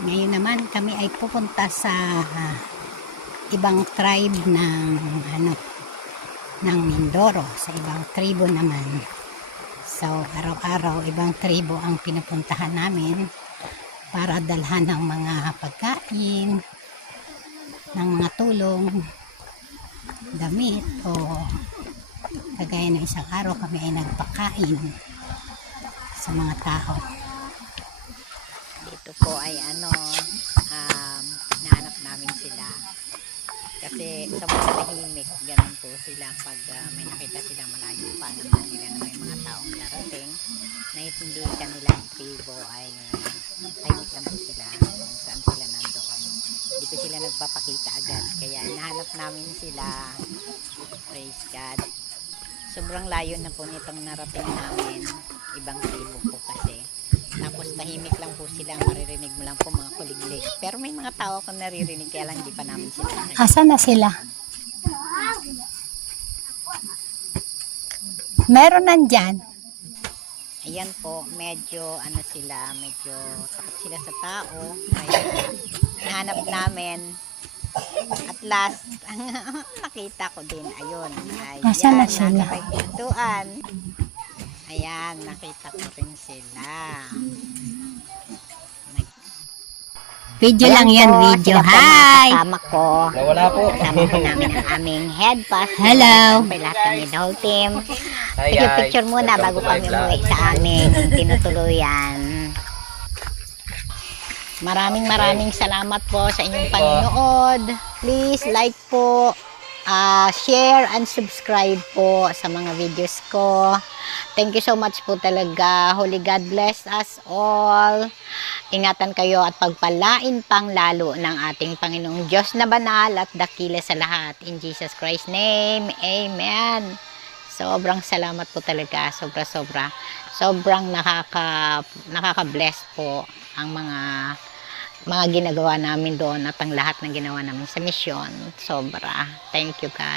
Ngayon naman kami ay pupunta sa ibang tribe ng Mindoro, sa ibang tribo naman. So araw-araw ibang tribo ang pinupuntahan namin para dalhan ng mga pagkain, ng mga tulong, damit, o kagaya ng isang araw kami ay nagpakain sa mga tao. Dito po ay nahanap namin sila kasi sobrang tahimik. Ganun po sila pag may nakita sila malayo pa, naman nila na may mga taong darating na hindi kanilang tribo, ay tahimik lang po sila kung saan sila nandoon. Hindi ko sila nagpapakita agad, kaya nahanap namin sila. Praise God. Sobrang layo na po nitong narating namin, ibang tribo po kasi. Tapos tahimik lang po sila, maririnig mo lang po mga kuliglig. Pero may mga tao akong naririnig, kaya lang hindi pa namin sila nakikita. Asan na sila? Meron nandyan. Ayan po, medyo medyo takot sila sa tao. Kaya nahanap namin. At last, nakita ko din. Ayun. Asan na sila? Ayan, nakita ko rin sila. Video lang yan, video. Hi! Kasama ko. Nawala po. Kasama po namin ang aming head pastor. Hello. Lahat kami, the whole team. Hi, Picture muna bago kami umuwi sa aming tinutuluyan. Maraming salamat po sa inyong panonood. Please like po, share and subscribe po sa mga videos ko. Thank you so much po talaga. Holy God bless us all. Ingatan kayo at pagpalain pang lalo ng ating Panginoong Diyos na banal at dakila sa lahat. In Jesus Christ's name, Amen. Sobrang salamat po talaga. Sobra. Sobrang nakaka-bless po ang mga ginagawa namin doon at ang lahat ng ginawa namin sa misyon. Sobra. Thank you, God.